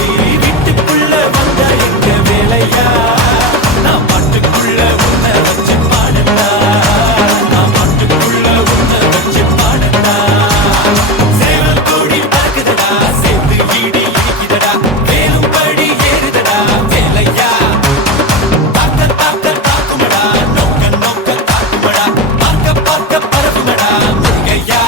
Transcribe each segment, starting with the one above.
முடிசூடி வீட்டுக்குள்ள வந்த எங்க வேலையா நான் பாட்டுக்குள்ள உன்னை வச்சு பாடட்டா நான் பாட்டுக்குள்ள உன்னை வச்சு பாடட்டா சேவல் கோடி பறக்குதடா சேர்த்து ஈடி இடிக்குதடா வேலும் படி ஏறுதடா வேலையா தாக்க தாக்க தாக்குமடா நோக்க நோக்க தாக்குமடா பார்க்க பார்க்க பரவுமடா முருகையா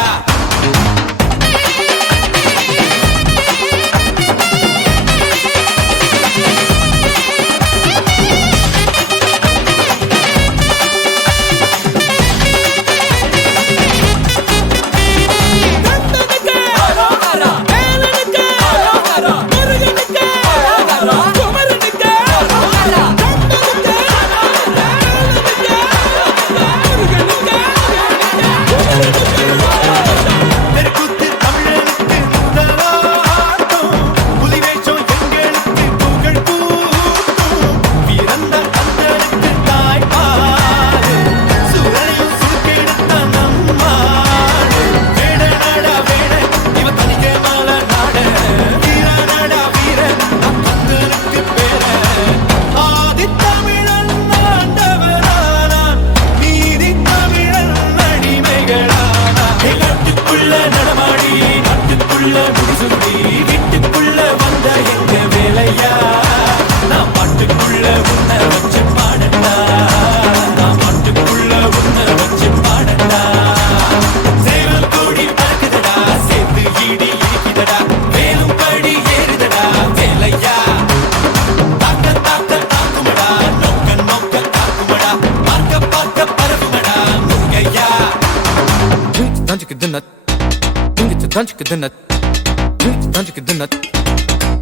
வீட்டுக்குள்ள வந்த எங்க வேலையா நான் பாட்டுக்குள்ள உன்னை வச்சு பாடட்டா நான் பாட்டுக்குள்ள உன்னை வச்சு பாடட்டா சேவல் கோடி பறக்குதடா சேர்த்து ஈடி இடிக்குதடா வேலும் படி ஏறுதடா வேலையா தாக்க தாக்க தாக்குமடா நோக்க நோக்க தாக்குமடா பார்க்க பார்க்க பரவுமடா முருகையா Tanjik dinat, dingit tanjik dinat, tanjik dinat,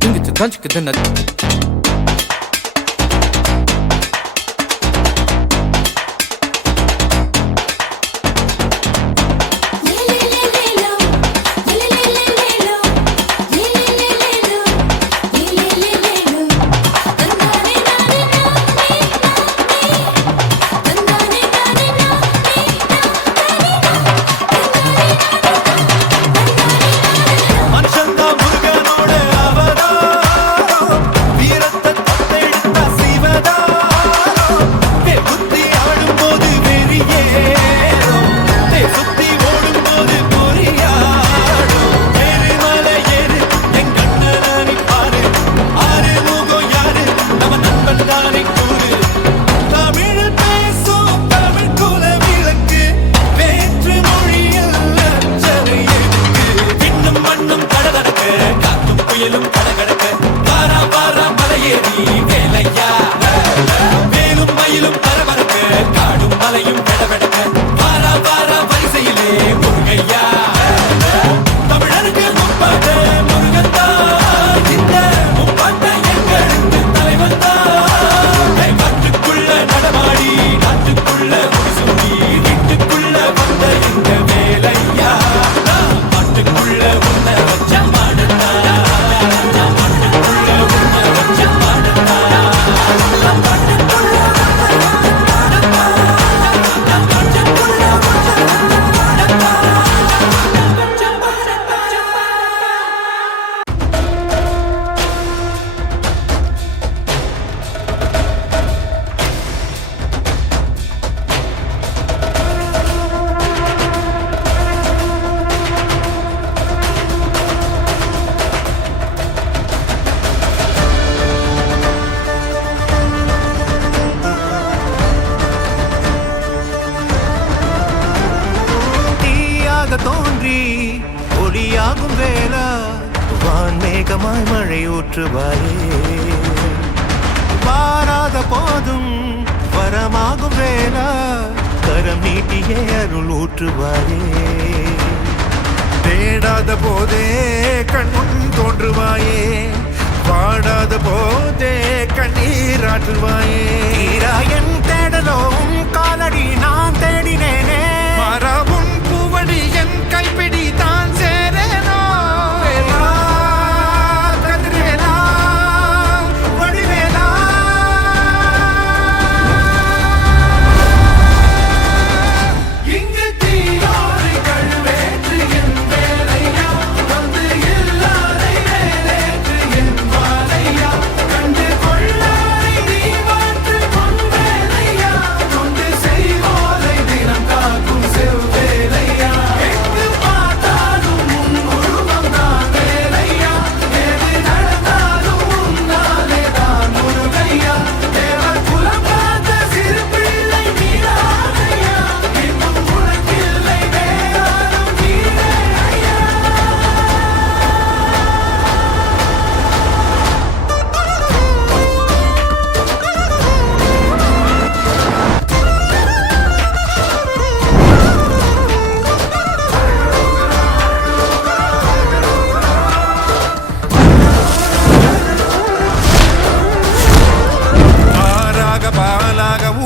dingit tanjik dinat. வேலும் மயிலும் பரபரக்க காடும் மலையும் வெடவெடக்க வாரா வாரா வரிசையிலே முருகையா தமிழருக்கு முப்பாட்ட முருகத்தா இந்த முப்பாட்ட எங்களுக்கு தலைவன் தான் காட்டுக்குள்ள நடமாடி நாட்டுக்குள்ள முடிசூடி வீட்டுக்குள்ள வந்த எங்க வேலையா பாட்டுக்குள்ள உன்னை வச்ச மாடட்டா பாட்டுக்குள்ள உன்னை வச்ச மாடட்டா தோன்றி ஒளியாகும் வேளா வான்மேகமாய் மழை ஊற்றுவாயே வாராத போதும் வரமாகும் வேளா கரம் நீட்டியே அருள் ஊற்றுவாயே தேடாத போதே கண்முன் தோன்றுவாயே வாடாத போதே கண்ணீர் ஆற்றுவாயே என் தேடலும் காலடி நான் தேடினேனே மாறாவும் பூவடி என் கைப்பிடி தான் சேரேனோ கதிரேலா வடிவேலா இங்கு தீயோரை கழுவேற்று என் வேலையா வந்து இல்லாதை வேலேற்று என் வாழ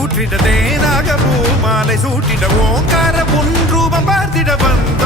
ஊற்றிட தேனாக பூ மாலை சூட்டிட ஓங்கார பொன் ரூபம் பார்த்திட வந்த